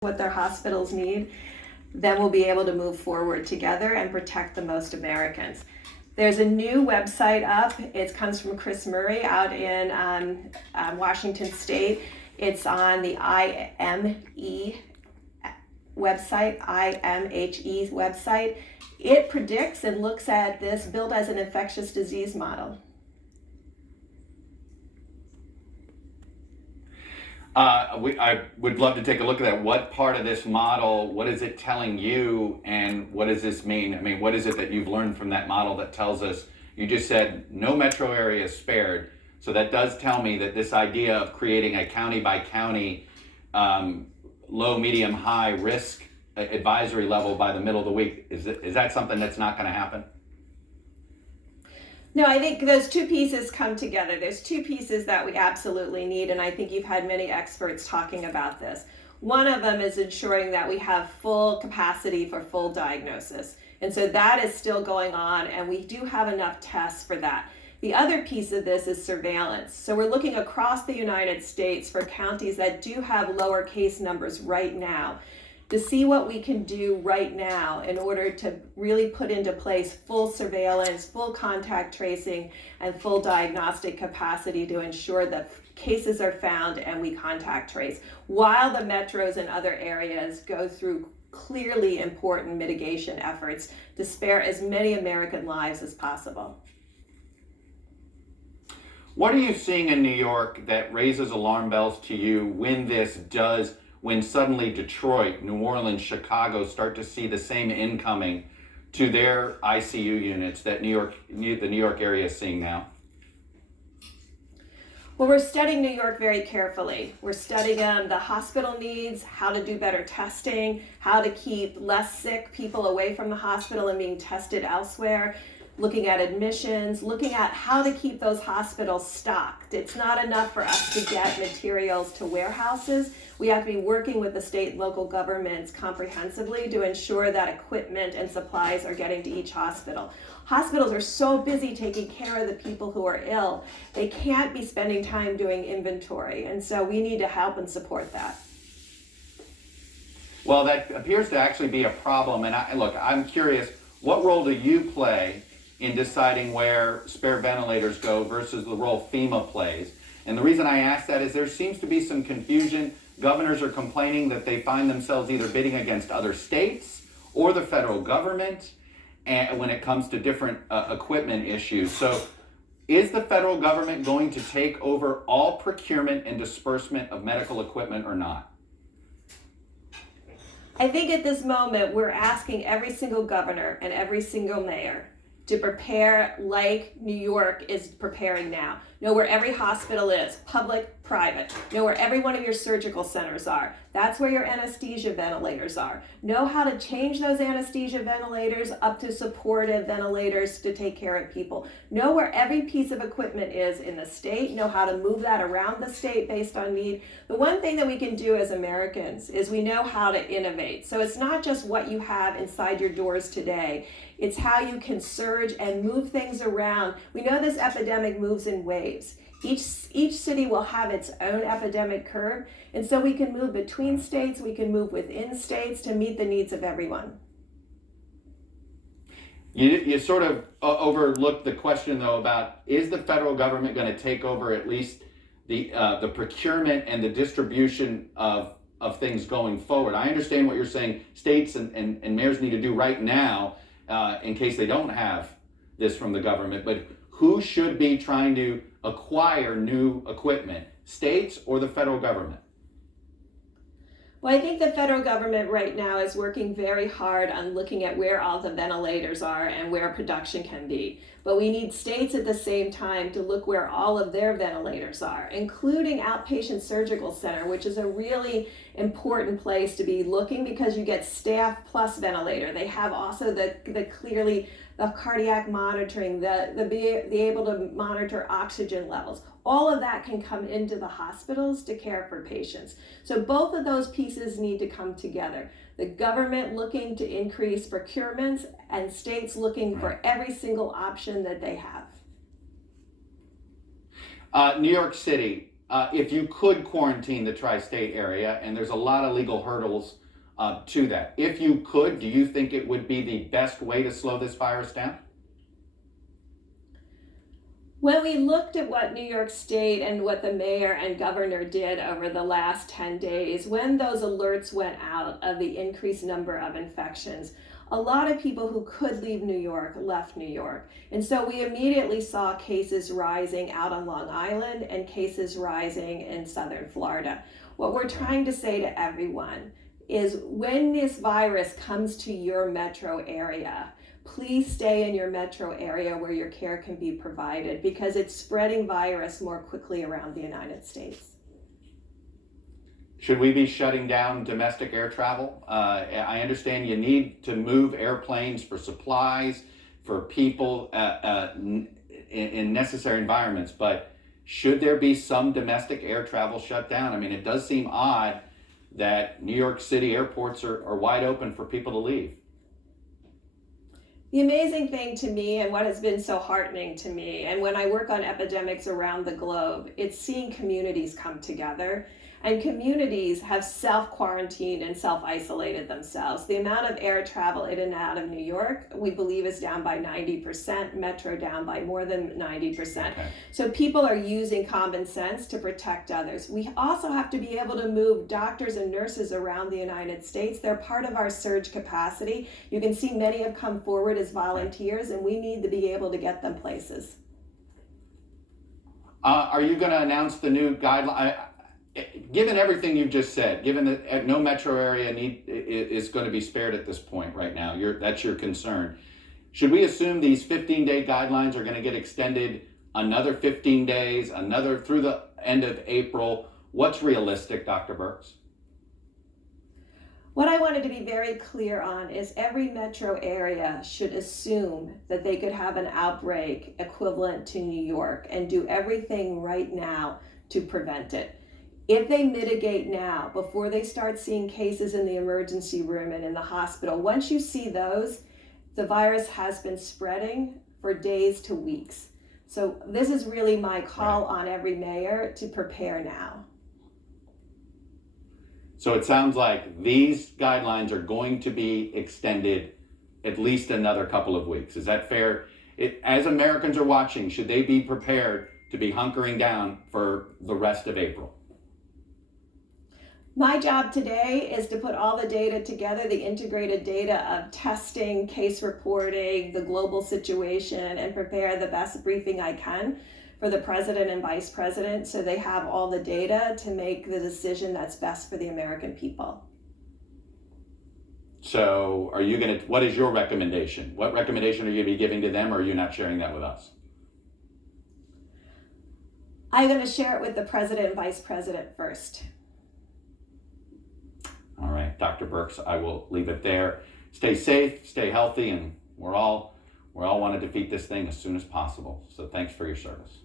what their hospitals need, then we'll be able to move forward together and protect the most Americans. There's a new website up. It comes from Chris Murray out in Washington State. It's on the IMHE website. It predicts and looks at this built as an infectious disease model. I would love to take a look at that. What part of this model, what is it telling you, and what does this mean? I mean, what is it that you've learned from that model that tells us, you just said no metro area is spared, so that does tell me that this idea of creating a county by county low, medium, high risk advisory level by the middle of the week, is that something that's not going to happen? No, I think those two pieces come together. There's two pieces that we absolutely need, and I think you've had many experts talking about this. One of them is ensuring that we have full capacity for full diagnosis. And so that is still going on, and we do have enough tests for that. The other piece of this is surveillance. So we're looking across the United States for counties that do have lower case numbers right now, to see what we can do right now in order to really put into place full surveillance, full contact tracing, and full diagnostic capacity to ensure that cases are found and we contact trace, while the metros and other areas go through clearly important mitigation efforts to spare as many American lives as possible. What are you seeing in New York that raises alarm bells to you when suddenly Detroit, New Orleans, Chicago start to see the same incoming to their ICU units that the New York area is seeing now? Well, we're studying New York very carefully. We're studying the hospital needs, how to do better testing, how to keep less sick people away from the hospital and being tested elsewhere, looking at admissions, looking at how to keep those hospitals stocked. It's not enough for us to get materials to warehouses. We have to be working with the state and local governments comprehensively to ensure that equipment and supplies are getting to each hospital. Hospitals are so busy taking care of the people who are ill, they can't be spending time doing inventory, and so we need to help and support that. Well, that appears to actually be a problem, and I'm curious, what role do you play in deciding where spare ventilators go versus the role FEMA plays? And the reason I ask that is there seems to be some confusion. Governors are complaining that they find themselves either bidding against other states or the federal government and when it comes to different equipment issues. So is the federal government going to take over all procurement and disbursement of medical equipment or not? I think at this moment we're asking every single governor and every single mayor to prepare like New York is preparing now. Know where every hospital is, public, private. Know where every one of your surgical centers are. That's where your anesthesia ventilators are. Know how to change those anesthesia ventilators up to supportive ventilators to take care of people. Know where every piece of equipment is in the state. Know how to move that around the state based on need. The one thing that we can do as Americans is we know how to innovate. So it's not just what you have inside your doors today. It's how you can surge and move things around. We know this epidemic moves in waves. Each city will have its own epidemic curve, and so we can move between states, we can move within states to meet the needs of everyone. You sort of overlooked the question, though, about is the federal government going to take over at least the procurement and the distribution of things going forward? I understand what you're saying. States and mayors need to do right now in case they don't have this from the government, but who should be trying to acquire new equipment, states or the federal government? Well, I think the federal government right now is working very hard on looking at where all the ventilators are and where production can be. But we need states at the same time to look where all of their ventilators are, including outpatient surgical center, which is a really important place to be looking because you get staff plus ventilator. They have also the cardiac monitoring, the able to monitor oxygen levels. All of that can come into the hospitals to care for patients. So both of those pieces need to come together. The government looking to increase procurements and states looking for every single option that they have. New York City, if you could quarantine the tri-state area, and there's a lot of legal hurdles to that. If you could, do you think it would be the best way to slow this virus down? When we looked at what New York State and what the mayor and governor did over the last 10 days, when those alerts went out of the increased number of infections, a lot of people who could leave New York left New York. And so we immediately saw cases rising out on Long Island and cases rising in southern Florida. What we're trying to say to everyone is when this virus comes to your metro area, please stay in your metro area where your care can be provided, because it's spreading virus more quickly around the United States. Should we be shutting down domestic air travel? I understand you need to move airplanes for supplies, for people in necessary environments, but should there be some domestic air travel shut down? I mean, it does seem odd that New York City airports are wide open for people to leave. The amazing thing to me, and what has been so heartening to me, and when I work on epidemics around the globe, it's seeing communities come together. And communities have self-quarantined and self-isolated themselves. The amount of air travel in and out of New York, we believe, is down by 90%, Metro down by more than 90%. Okay. So people are using common sense to protect others. We also have to be able to move doctors and nurses around the United States. They're part of our surge capacity. You can see many have come forward as volunteers, and we need to be able to get them places. Are you going to announce the new guideline? Given everything you've just said, given that no metro area is going to be spared at this point right now, that's your concern. Should we assume these 15-day guidelines are going to get extended another 15 days, another through the end of April? What's realistic, Dr. Birx? What I wanted to be very clear on is every metro area should assume that they could have an outbreak equivalent to New York and do everything right now to prevent it. If they mitigate now, before they start seeing cases in the emergency room and in the hospital, once you see those, the virus has been spreading for days to weeks. So this is really my call on every mayor to prepare now. So it sounds like these guidelines are going to be extended at least another couple of weeks. Is that fair? As Americans are watching, should they be prepared to be hunkering down for the rest of April? My job today is to put all the data together, the integrated data of testing, case reporting, the global situation, and prepare the best briefing I can for the president and vice president so they have all the data to make the decision that's best for the American people. So what is your recommendation? What recommendation are you going to be giving to them, or are you not sharing that with us? I'm going to share it with the president and vice president first. All right, Dr. Birx, I will leave it there. Stay safe, stay healthy, and we all want to defeat this thing as soon as possible. So thanks for your service.